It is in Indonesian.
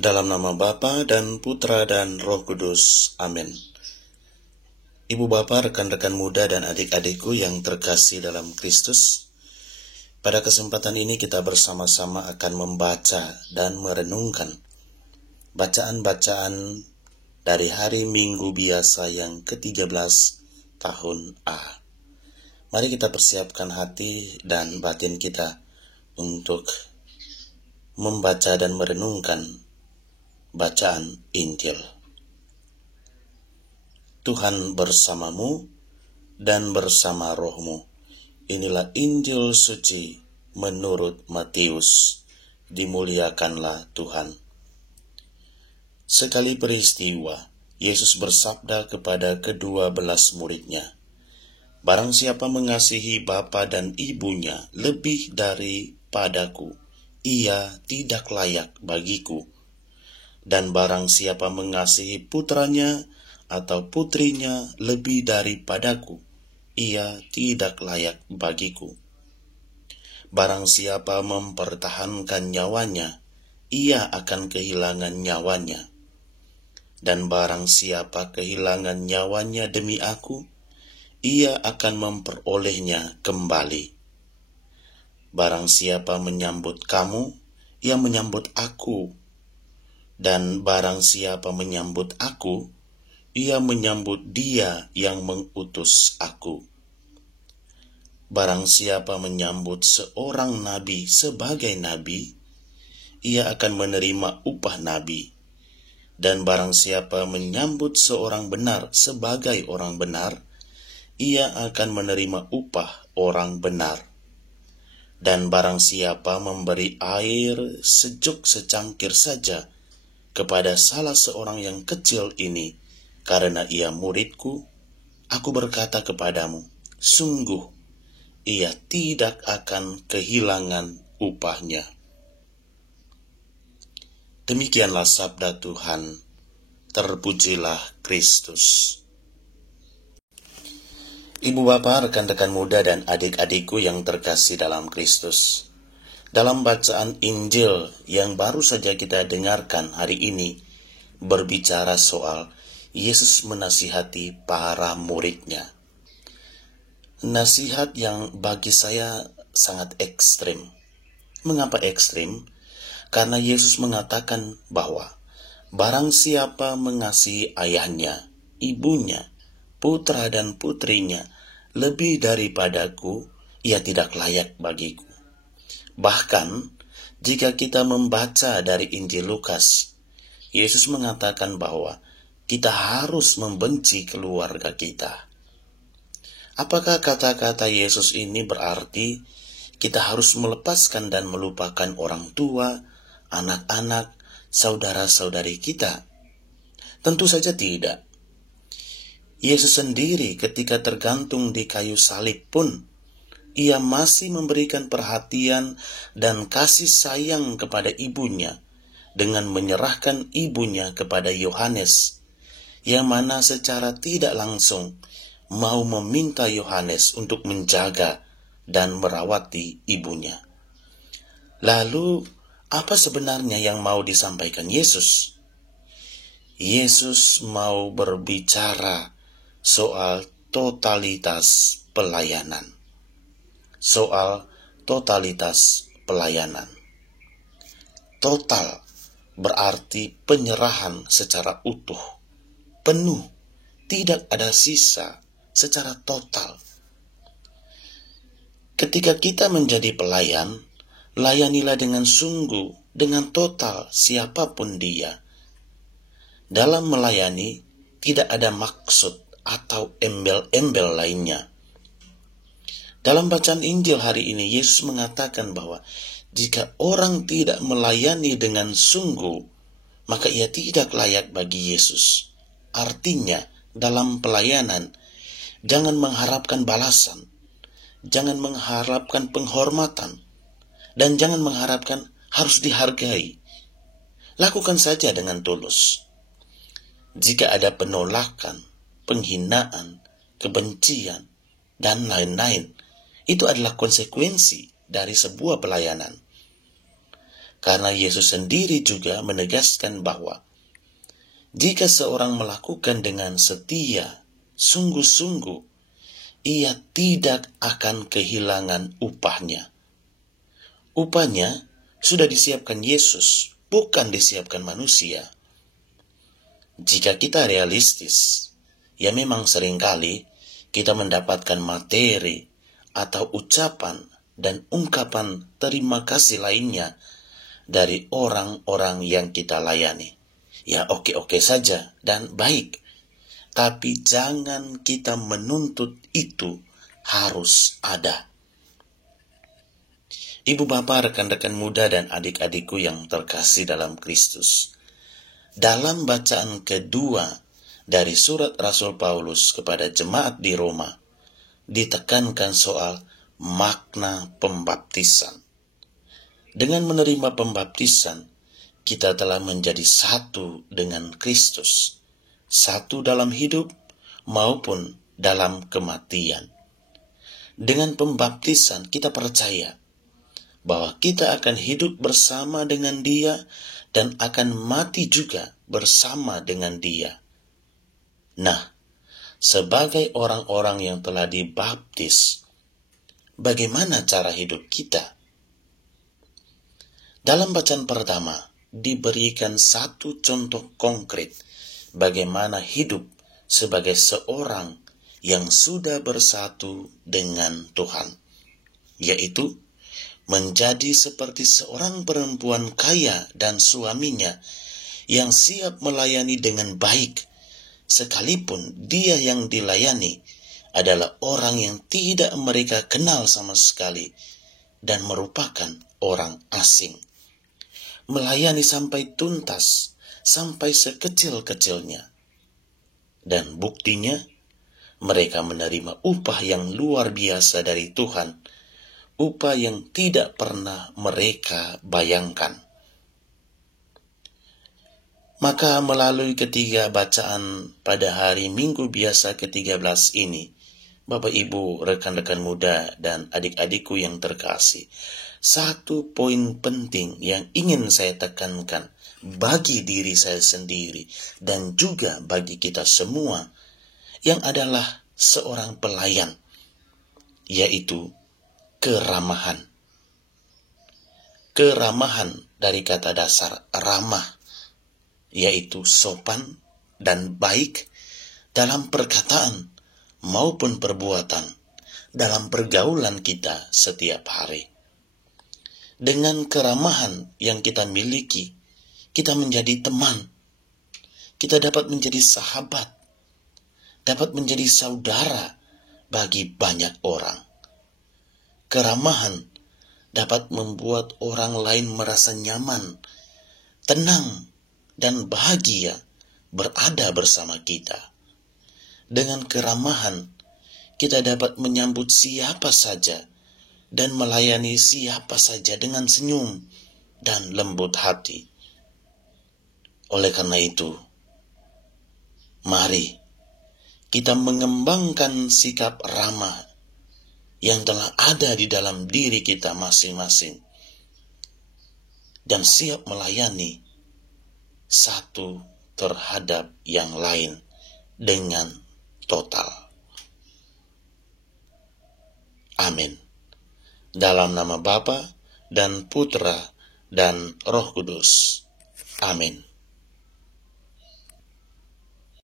Dalam nama Bapa dan Putra dan Roh Kudus. Amin. Ibu bapa, rekan-rekan muda dan adik-adikku yang terkasih dalam Kristus, pada kesempatan ini kita bersama-sama akan membaca dan merenungkan bacaan-bacaan dari hari Minggu biasa yang ke-13 tahun A. Mari kita persiapkan hati dan batin kita untuk membaca dan merenungkan bacaan Injil. Tuhan bersamamu dan bersama rohmu. Inilah Injil suci menurut Matius. Dimuliakanlah Tuhan. Sekali peristiwa, Yesus bersabda kepada ke-12 muridnya, "Barang siapa mengasihi bapa dan ibunya lebih daripadaku, ia tidak layak bagiku. Dan barang siapa mengasihi putranya atau putrinya lebih daripadaku, ia tidak layak bagiku. Barang siapa mempertahankan nyawanya, ia akan kehilangan nyawanya. Dan barang siapa kehilangan nyawanya demi aku, ia akan memperolehnya kembali. Barang siapa menyambut kamu, ia menyambut aku. Dan barang siapa menyambut aku, ia menyambut Dia yang mengutus aku. Barang siapa menyambut seorang nabi sebagai nabi, ia akan menerima upah nabi. Dan barang siapa menyambut seorang benar sebagai orang benar, ia akan menerima upah orang benar. Dan barang siapa memberi air sejuk secangkir saja kepada salah seorang yang kecil ini, karena ia muridku, aku berkata kepadamu, sungguh, ia tidak akan kehilangan upahnya." Demikianlah sabda Tuhan. Terpujilah Kristus. Ibu bapa, rekan-rekan muda dan adik-adikku yang terkasih dalam Kristus, dalam bacaan Injil yang baru saja kita dengarkan hari ini, berbicara soal Yesus menasihati para muridnya. Nasihat yang bagi saya sangat ekstrim. Mengapa ekstrim? Karena Yesus mengatakan bahwa barang siapa mengasihi ayahnya, ibunya, putra dan putrinya lebih daripadaku, ia tidak layak bagiku. Bahkan, jika kita membaca dari Injil Lukas, Yesus mengatakan bahwa kita harus membenci keluarga kita. Apakah kata-kata Yesus ini berarti kita harus melepaskan dan melupakan orang tua, anak-anak, saudara-saudari kita? Tentu saja tidak. Yesus sendiri ketika tergantung di kayu salib pun, ia masih memberikan perhatian dan kasih sayang kepada ibunya dengan menyerahkan ibunya kepada Yohanes, yang mana secara tidak langsung mau meminta Yohanes untuk menjaga dan merawati ibunya. Lalu, apa sebenarnya yang mau disampaikan Yesus? Yesus mau berbicara soal totalitas pelayanan. Soal totalitas pelayanan. Total berarti penyerahan secara utuh, penuh, tidak ada sisa, secara total. Ketika kita menjadi pelayan, layanilah dengan sungguh, dengan total siapapun dia. Dalam melayani tidak ada maksud atau embel-embel lainnya. Dalam bacaan Injil hari ini, Yesus mengatakan bahwa jika orang tidak melayani dengan sungguh, maka ia tidak layak bagi Yesus. Artinya, dalam pelayanan, jangan mengharapkan balasan, jangan mengharapkan penghormatan, dan jangan mengharapkan harus dihargai. Lakukan saja dengan tulus. Jika ada penolakan, penghinaan, kebencian, dan lain-lain, Itu adalah konsekuensi dari sebuah pelayanan. Karena Yesus sendiri juga menegaskan bahwa jika seorang melakukan dengan setia, sungguh-sungguh, ia tidak akan kehilangan upahnya. Upahnya sudah disiapkan Yesus, bukan disiapkan manusia. Jika kita realistis, ya memang seringkali kita mendapatkan materi atau ucapan dan ungkapan terima kasih lainnya dari orang-orang yang kita layani. Ya oke-oke saja dan baik. Tapi jangan kita menuntut itu harus ada. Ibu bapak, rekan-rekan muda dan adik-adikku yang terkasih dalam Kristus. Dalam bacaan kedua dari surat Rasul Paulus kepada jemaat di Roma, ditekankan soal makna pembaptisan. Dengan menerima pembaptisan, kita telah menjadi satu dengan Kristus. Satu dalam hidup maupun dalam kematian. Dengan pembaptisan kita percaya bahwa kita akan hidup bersama dengan Dia dan akan mati juga bersama dengan Dia. Nah, sebagai orang-orang yang telah dibaptis, bagaimana cara hidup kita? Dalam bacaan pertama, diberikan satu contoh konkret bagaimana hidup sebagai seorang yang sudah bersatu dengan Tuhan, yaitu menjadi seperti seorang perempuan kaya dan suaminya yang siap melayani dengan baik, sekalipun dia yang dilayani adalah orang yang tidak mereka kenal sama sekali dan merupakan orang asing. Melayani sampai tuntas, sampai sekecil-kecilnya. Dan buktinya, mereka menerima upah yang luar biasa dari Tuhan, upah yang tidak pernah mereka bayangkan. Maka melalui ketiga bacaan pada hari Minggu biasa ke-13 ini, Bapak Ibu, rekan-rekan muda dan adik-adikku yang terkasih, satu poin penting yang ingin saya tekankan bagi diri saya sendiri dan juga bagi kita semua yang adalah seorang pelayan, yaitu keramahan. Keramahan dari kata dasar ramah, yaitu sopan dan baik dalam perkataan maupun perbuatan dalam pergaulan kita setiap hari. Dengan keramahan yang kita miliki, kita menjadi teman, kita dapat menjadi sahabat, dapat menjadi saudara bagi banyak orang. Keramahan dapat membuat orang lain merasa nyaman, tenang, dan bahagia berada bersama kita. Dengan keramahan, kita dapat menyambut siapa saja dan melayani siapa saja dengan senyum dan lembut hati. Oleh karena itu, mari kita mengembangkan sikap ramah yang telah ada di dalam diri kita masing-masing dan siap melayani satu terhadap yang lain dengan total. Amin. Dalam nama Bapa dan Putra dan Roh Kudus. Amin.